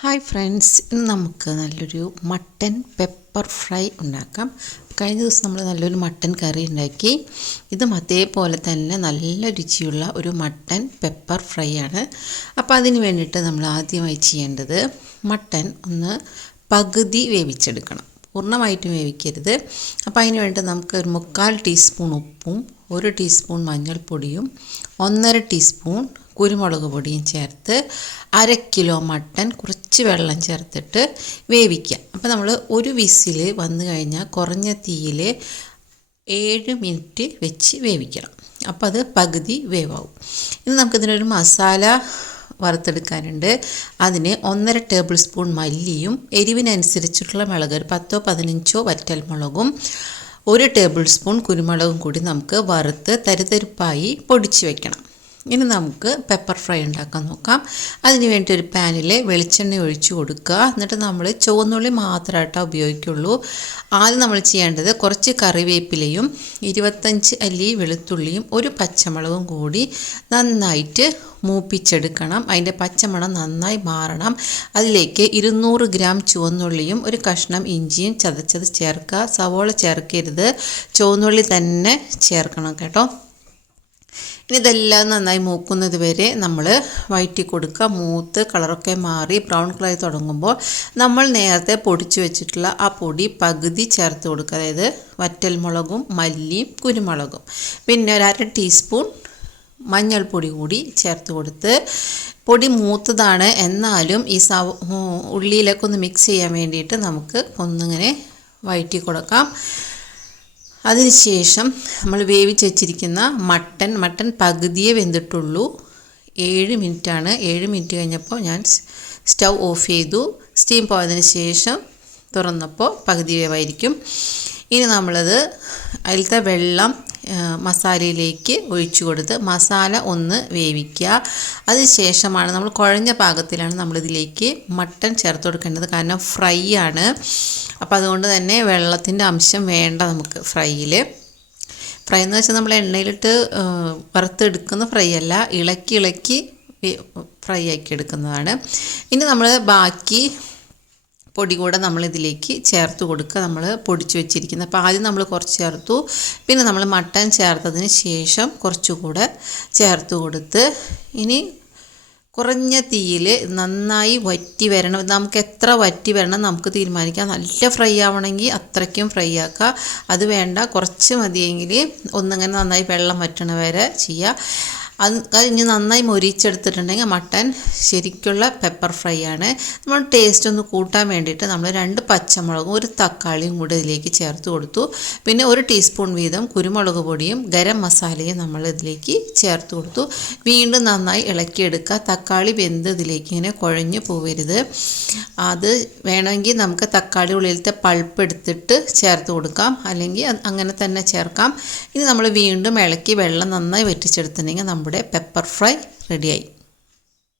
Hi friends, ഇന്ന് നമുക്ക് നല്ലൊരു മട്ടൻ പെപ്പർ ഫ്രൈ ഉണ്ടാക്കാം. കഴിഞ്ഞ ദിവസം നമ്മൾ നല്ലൊരു മട്ടൻ കറി ഉണ്ടാക്കി. ഇതും അതേപോലെ തന്നെ നല്ല രുചിയുള്ള ഒരു മട്ടൻ പെപ്പർ ഫ്രൈ ആണ്. അപ്പോൾ അതിന് വേണ്ടിയിട്ട് നമ്മൾ ആദ്യമായി ചെയ്യേണ്ടത് മട്ടൻ ഒന്ന് പകുതി വേവിച്ചെടുക്കണം, പൂർണ്ണമായിട്ടും വേവിക്കരുത്. അപ്പോൾ അതിന് വേണ്ടി നമുക്ക് ഒരു 3/4 ടീസ്പൂൺ ഉപ്പും 1 ടീസ്പൂൺ മഞ്ഞൾപ്പൊടിയും 1.5 ടീസ്പൂൺ കുരുമുളക് പൊടിയും ചേർത്ത് 1/2 കിലോ മട്ടൻ കുറച്ച് വെള്ളം ചേർത്തിട്ട് വേവിക്കുക. അപ്പോൾ നമ്മൾ ഒരു വിസിൽ വന്നു കഴിഞ്ഞാൽ കുറഞ്ഞ തീയിൽ 7 മിനിറ്റ് വെച്ച് വേവിക്കണം. അപ്പോൾ അത് പകുതി വേവാവും. ഇനി നമുക്കിതിനൊരു മസാല വറുത്തെടുക്കാനുണ്ട്. അതിന് 1.5 ടേബിൾ സ്പൂൺ മല്ലിയും എരിവിനനുസരിച്ചിട്ടുള്ള മുളക്, ഒരു 10-15 വറ്റൽ മുളകും 1 ടേബിൾ സ്പൂൺ കുരുമുളകും കൂടി നമുക്ക് വറുത്ത് തരിതരിപ്പായി പൊടിച്ച് വയ്ക്കണം. ഇനി നമുക്ക് പെപ്പർ ഫ്രൈ ഉണ്ടാക്കാൻ നോക്കാം. അതിന് വേണ്ടി ഒരു പാനിൽ വെളിച്ചെണ്ണ ഒഴിച്ചു കൊടുക്കുക. എന്നിട്ട് നമ്മൾ ചുവന്നുള്ളി മാത്രമായിട്ടേ ഉപയോഗിക്കുള്ളൂ. ആദ്യം നമ്മൾ ചെയ്യേണ്ടത് കുറച്ച് കറിവേപ്പിലയും 25 അല്ലി വെളുത്തുള്ളിയും 1 പച്ചമുളകും കൂടി നന്നായിട്ട് മൂപ്പിച്ചെടുക്കണം. അതിൻ്റെ പച്ചമണം നന്നായി മാറണം. അതിലേക്ക് 200 ഗ്രാം ചുവന്നുള്ളിയും 1 കഷ്ണം ഇഞ്ചിയും ചതച്ചത് ചേർക്കുക. സവോള ചേർക്കരുത്, ചുവന്നുള്ളി തന്നെ ചേർക്കണം കേട്ടോ. ഇനി ഇതെല്ലാം നന്നായി മൂക്കുന്നത് വരെ നമ്മൾ വഴറ്റി കൊടുക്കുക. മൂത്ത് കളറൊക്കെ മാറി ബ്രൗൺ കളറായി തുടങ്ങുമ്പോൾ നമ്മൾ നേരത്തെ പൊടിച്ചു വെച്ചിട്ടുള്ള ആ പൊടി പകുതി ചേർത്ത് കൊടുക്കുക. അതായത് വറ്റൽമുളകും മല്ലിയും കുരുമുളകും, പിന്നെ 1/2 ടീസ്പൂൺ മഞ്ഞൾപ്പൊടി കൂടി ചേർത്ത് കൊടുത്ത്, പൊടി മൂത്തതാണ് എന്നാലും ഈ ഉള്ളിയിലൊക്കെ ഒന്ന് മിക്സ് ചെയ്യാൻ വേണ്ടിയിട്ട് നമുക്ക് ഒന്നിങ്ങനെ വഴറ്റി കൊടുക്കാം. അതിനുശേഷം നമ്മൾ വേവിച്ച് വെച്ചിരിക്കുന്ന മട്ടൻ പകുതിയേ വെന്തിട്ടുള്ളൂ. 7 മിനിറ്റാണ്. 7 മിനിറ്റ് കഴിഞ്ഞപ്പോൾ ഞാൻ സ്റ്റൗ ഓഫ് ചെയ്തു. സ്റ്റീം പോയതിന് ശേഷം തുറന്നപ്പോൾ പകുതി വേവായിരിക്കും. ഇനി നമ്മളത് അതിലത്തെ വെള്ളം മസാലയിലേക്ക് ഒഴിച്ചു കൊടുത്ത് മസാല ഒന്ന് വേവിക്കുക. അതിനുശേഷമാണ് നമ്മൾ കുഴഞ്ഞ പാകത്തിലാണ് നമ്മളിതിലേക്ക് മട്ടൻ ചേർത്ത് കൊടുക്കേണ്ടത്. കാരണം ഫ്രൈ ആണ്. അപ്പോൾ അതുകൊണ്ട് തന്നെ വെള്ളത്തിൻ്റെ അംശം വേണ്ട നമുക്ക് ഫ്രൈയിൽ. ഫ്രൈ എന്ന് വെച്ചാൽ നമ്മൾ എണ്ണയിലിട്ട് വറുത്തെടുക്കുന്ന ഫ്രൈ അല്ല, ഇളക്കി ഫ്രൈ ആക്കി എടുക്കുന്നതാണ്. ഇനി നമ്മൾ ബാക്കി പൊടി കൂടെ നമ്മളിതിലേക്ക് ചേർത്ത് കൊടുക്കുക. നമ്മൾ പൊടിച്ച് വെച്ചിരിക്കുന്നത്, അപ്പോൾ ആദ്യം നമ്മൾ കുറച്ച് ചേർത്തു, പിന്നെ നമ്മൾ മട്ടൻ ചേർത്തതിന് ശേഷം കുറച്ചുകൂടെ ചേർത്ത് കൊടുത്ത് ഇനി കുറഞ്ഞ തീയിൽ നന്നായി വറ്റി വരണം. നമുക്ക് എത്ര വറ്റി വരണം നമുക്ക് തീരുമാനിക്കാം. നല്ല ഫ്രൈ ആവണമെങ്കിൽ അത്രയ്ക്കും ഫ്രൈ ആക്കുക. അത് വേണ്ട, കുറച്ച് മതിയെങ്കിൽ ഒന്നിങ്ങനെ നന്നായി വെള്ളം വറ്റണ വരെ ചെയ്യുക. അത് കഴിഞ്ഞ് നന്നായി മൊരിച്ചെടുത്തിട്ടുണ്ടെങ്കിൽ മട്ടൻ ശരിക്കുള്ള പെപ്പർ ഫ്രൈ ആണ്. നമ്മൾ ടേസ്റ്റ് ഒന്ന് കൂട്ടാൻ വേണ്ടിയിട്ട് നമ്മൾ 2 പച്ചമുളകും 1 തക്കാളിയും കൂടി ഇതിലേക്ക് ചേർത്ത് കൊടുത്തു. പിന്നെ 1 ടീസ്പൂൺ വീതം കുരുമുളക് പൊടിയും ഗരം മസാലയും നമ്മൾ ഇതിലേക്ക് ചേർത്ത് കൊടുത്തു. വീണ്ടും നന്നായി ഇളക്കിയെടുക്കുക. തക്കാളി വെന്ത് ഇതിലേക്ക് ഇങ്ങനെ കുഴഞ്ഞു പോവരുത്. അത് വേണമെങ്കിൽ നമുക്ക് തക്കാളി ഉള്ളിലത്തെ പൾപ്പ് എടുത്തിട്ട് ചേർത്ത് കൊടുക്കാം, അല്ലെങ്കിൽ അങ്ങനെ തന്നെ ചേർക്കാം. ഇനി നമ്മൾ വീണ്ടും ഇളക്കി വെള്ളം നന്നായി വറ്റിച്ചെടുത്തിട്ടുണ്ടെങ്കിൽ നമ്മുടെ പെപ്പർ ഫ്രൈ റെഡിയായി.